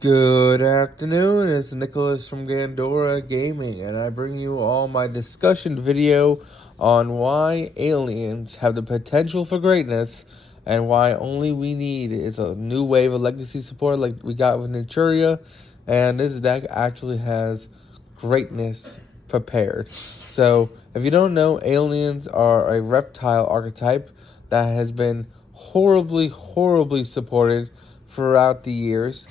Good afternoon, it's Nicholas from Gandora Gaming, and I bring you all my discussion video on why aliens have the potential for greatness and why only we need is a new wave of legacy support like we got with Naturia, and this deck actually has greatness prepared. So, if you don't know, aliens are a reptile archetype that has been horribly supported throughout the years.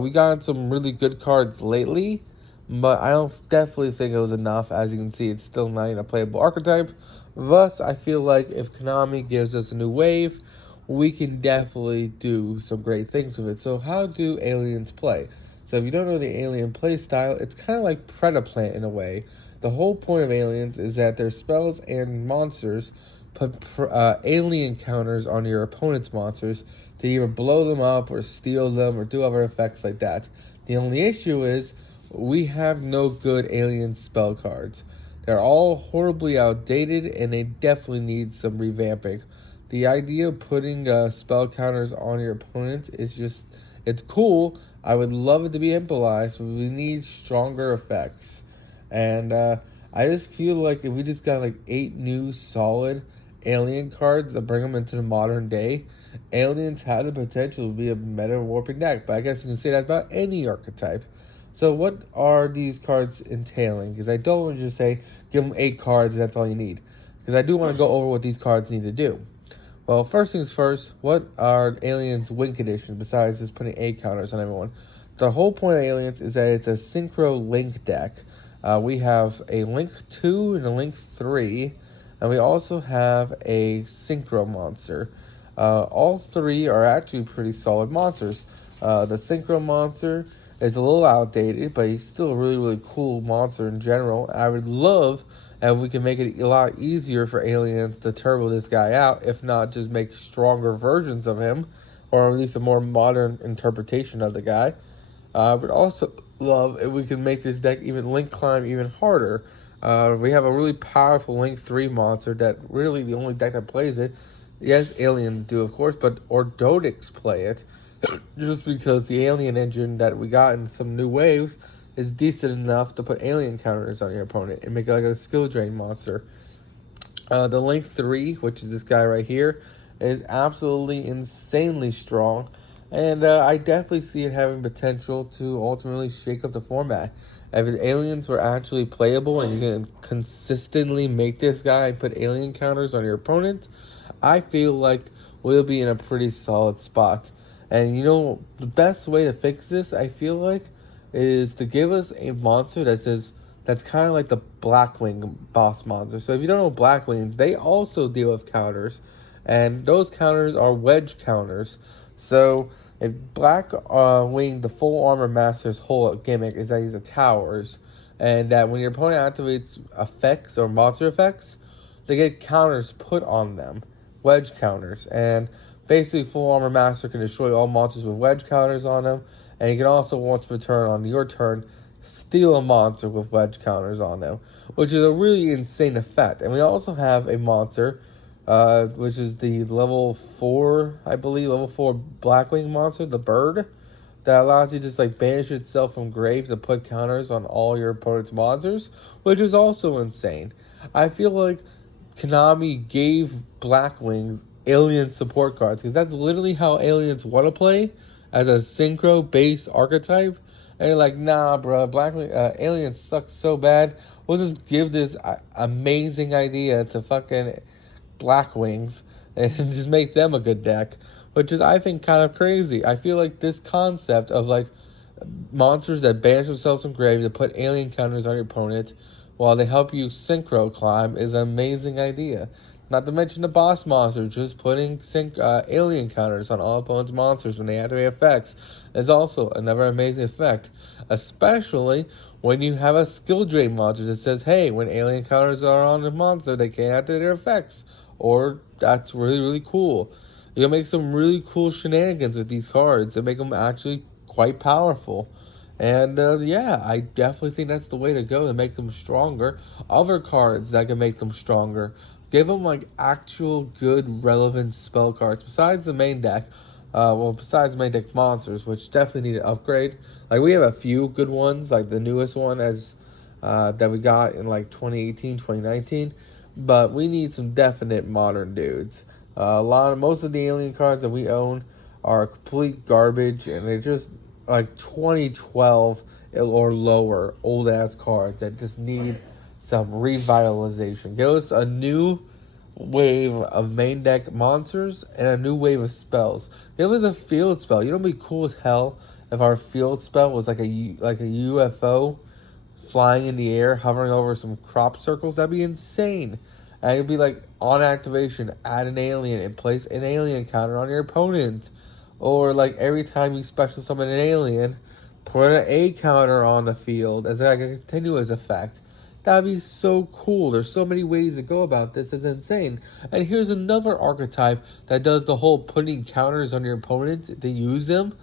We got some really good cards lately, but I don't definitely think it was enough. As you can see, it's still not a playable archetype. Thus, I feel like if Konami gives us a new wave, we can definitely do some great things with it. So, how do aliens play? So, if you don't know the alien play style, it's kind of like Predaplant in a way. The whole point of aliens is that their spells and monsters put alien counters on your opponent's monsters to either blow them up or steal them or do other effects like that. The only issue is we have no good alien spell cards. They're all horribly outdated and they definitely need some revamping. The idea of putting spell counters on your opponent is just, it's cool. I would love it to be implemented, but we need stronger effects. And I just feel like if we just got like 8 new solid alien cards that bring them into the modern day, aliens had the potential to be a meta warping deck. But I guess you can say that about any archetype. So what are these cards entailing? Because I don't want to just say give them 8 cards and that's all you need. Because I do want to go over what these cards need to do. Well, first things first, what are aliens win conditions besides just putting 8 counters on everyone? The whole point of aliens is that it's a synchro link deck. We have a link 2 and a link 3, and we also have a synchro monster. All 3 are actually pretty solid monsters. The synchro monster is a little outdated, but he's still a really cool monster in general. I would love if we can make it a lot easier for aliens to turbo this guy out, if not just make stronger versions of him, or at least a more modern interpretation of the guy. I would also love if we can make this deck even link climb even harder. We have a really powerful Link 3 monster that really the only deck that plays it. Yes, aliens do, of course, but Ordotics play it. Just because the alien engine that we got in some new waves is decent enough to put alien counters on your opponent and make it like a skill drain monster. The Link 3, which is this guy right here, is absolutely insanely strong. And I definitely see it having potential to ultimately shake up the format. If aliens were actually playable and you can consistently make this guy and put alien counters on your opponent, I feel like we'll be in a pretty solid spot. And you know, the best way to fix this, I feel like, is to give us a monster that's kind of like the Blackwing boss monster. So if you don't know Blackwings, they also deal with counters, and those counters are wedge counters. So if Blackwing, the full armor master's whole gimmick is that he's a towers, and that when your opponent activates effects or monster effects, they get counters put on them, wedge counters, and basically full armor master can destroy all monsters with wedge counters on them, and you can also once per turn on your turn steal a monster with wedge counters on them, which is a really insane effect. And we also have a monster, which is the level 4, I believe, level 4 Blackwing monster, the bird, that allows you to just like banish itself from grave to put counters on all your opponent's monsters, which is also insane. I feel like Konami gave Blackwings alien support cards because that's literally how aliens want to play as a synchro based archetype. And you're like, nah, bro, aliens suck so bad. We'll just give this amazing idea to fucking Blackwings and just make them a good deck, which is, I think, kind of crazy. I feel like this concept of like monsters that banish themselves from grave to put alien counters on your opponent while they help you synchro climb is an amazing idea. Not to mention the boss monster, just putting alien counters on all opponents' monsters when they activate effects is also another amazing effect. Especially when you have a skill drain monster that says, hey, when alien counters are on the monster, they can't activate their effects. Or that's really cool. You can make some really cool shenanigans with these cards and make them actually quite powerful. And yeah, I definitely think that's the way to go to make them stronger. Other cards that can make them stronger. Give them like actual good relevant spell cards besides the main deck. Well, besides main deck monsters, which definitely need an upgrade. Like, we have a few good ones, like the newest one that we got in like 2018, 2019, but we need some definite modern dudes. Most of the alien cards that we own are complete garbage, and they're just like 2012 or lower old ass cards that just need some revitalization. Give us a new wave of main deck monsters and a new wave of spells. Give us a field spell. You know, it'd be cool as hell if our field spell was like a UFO flying in the air, hovering over some crop circles. That'd be insane. And it'd be like, on activation, add an alien and place an alien counter on your opponent. Or like every time you special summon an alien, put an A counter on the field as like a continuous effect. That'd be so cool. There's so many ways to go about this. It's insane. And here's another archetype that does the whole putting counters on your opponent to use them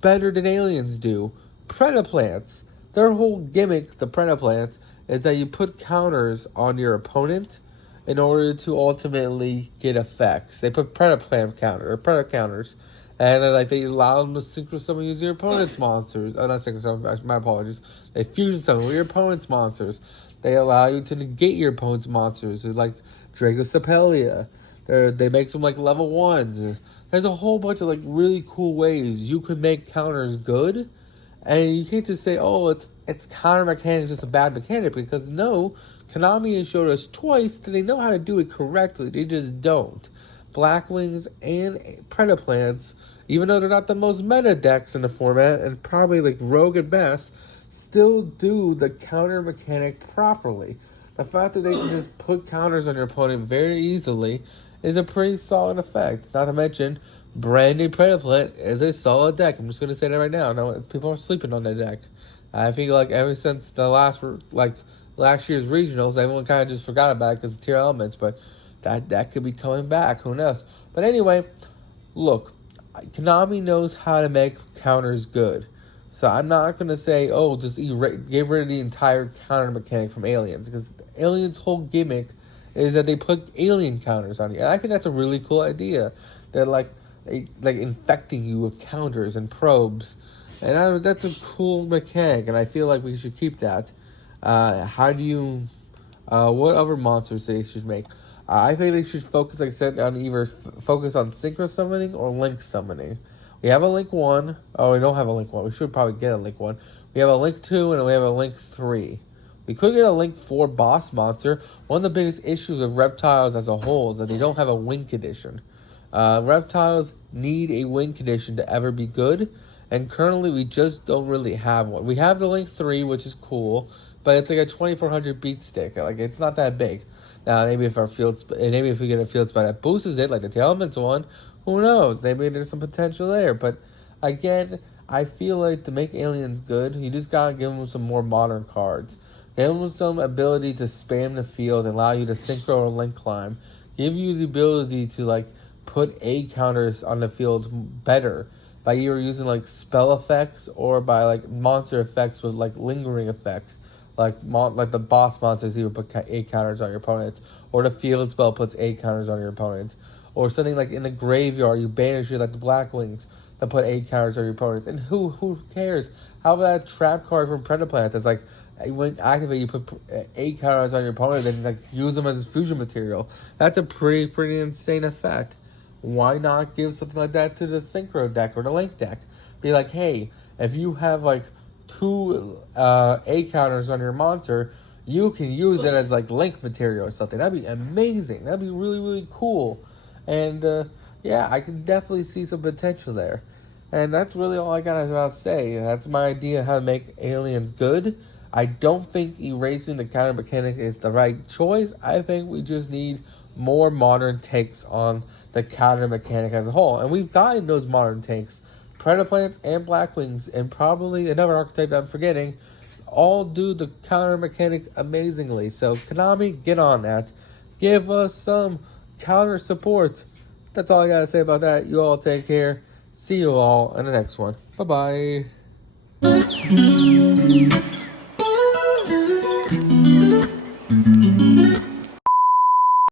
better than aliens do. Predaplants. Their whole gimmick, the Predaplants, is that you put counters on your opponent in order to ultimately get effects. They put Predaplant Preda counters. And then, like, they allow them to synchro summon use your opponent's monsters. Oh, not synchro summon, my apologies. They fusion summon with your opponent's monsters. They allow you to negate your opponent's monsters. There's like Dragosepelia. They make some like level 1s. There's a whole bunch of like really cool ways you could make counters good. And you can't just say, oh, it's counter mechanics, just a bad mechanic, because no, Konami has showed us twice that they know how to do it correctly. They just don't. Blackwings and Predaplants, even though they're not the most meta decks in the format, and probably like rogue at best, still do the counter mechanic properly. The fact that they can just put counters on your opponent very easily is a pretty solid effect. Not to mention, brand new Predaplant is a solid deck. I'm just going to say that right now. No, people are sleeping on that deck. I feel like ever since the last year's regionals, everyone kind of just forgot about it because of tier elements, but that could be coming back. Who knows? But anyway, look, Konami knows how to make counters good. So I'm not going to say, oh, just get rid of the entire counter mechanic from Aliens, because Aliens' whole gimmick is that they put alien counters on you. And I think that's a really cool idea. They're like infecting you with counters and probes. And that's a cool mechanic, and I feel like we should keep that. What other monsters they should make? I think they should focus, like I said, on either focus on synchro summoning or link summoning. We have a Link 1. Oh, we don't have a Link 1. We should probably get a Link 1. We have a Link 2 and we have a Link 3. We could get a Link 4 boss monster. One of the biggest issues with Reptiles as a whole is that they don't have a win condition. Reptiles need a win condition to ever be good, and currently we just don't really have one. We have the Link 3, which is cool, but it's like a 2400 beat stick. Like, it's not that big. Now, maybe if we get a field spell that boosts it, like the Tail Elements one, who knows? Maybe there's some potential there. But again, I feel like to make Aliens good, you just gotta give them some more modern cards. Give them some ability to spam the field and allow you to synchro or link climb. Give you the ability to like put A counters on the field better by either using like spell effects or by like monster effects with like lingering effects. Like the boss monsters either put A counters on your opponent, or the field spell puts A counters on your opponent, or something like in the graveyard you banish it like the Blackwings that put A counters on your opponent. And who cares? How about that trap card from Predaplant that's like, when activate you put A counters on your opponent and like use them as fusion material. That's a pretty insane effect. Why not give something like that to the Synchro deck or the Link deck? Be like, hey, if you have like 2 A counters on your monster, you can use it as like link material or something. That'd be amazing. That'd be really cool. And yeah, I can definitely see some potential there. And that's really all I got about to say. That's my idea how to make Aliens good. I don't think erasing the counter mechanic is the right choice. I think we just need more modern takes on the counter mechanic as a whole. And we've gotten those modern takes. Predaplants and Blackwings, and probably another archetype that I'm forgetting, all do the counter mechanic amazingly. So Konami, get on that. Give us some counter support. That's all I gotta say about that. You all take care. See you all in the next one. Bye-bye.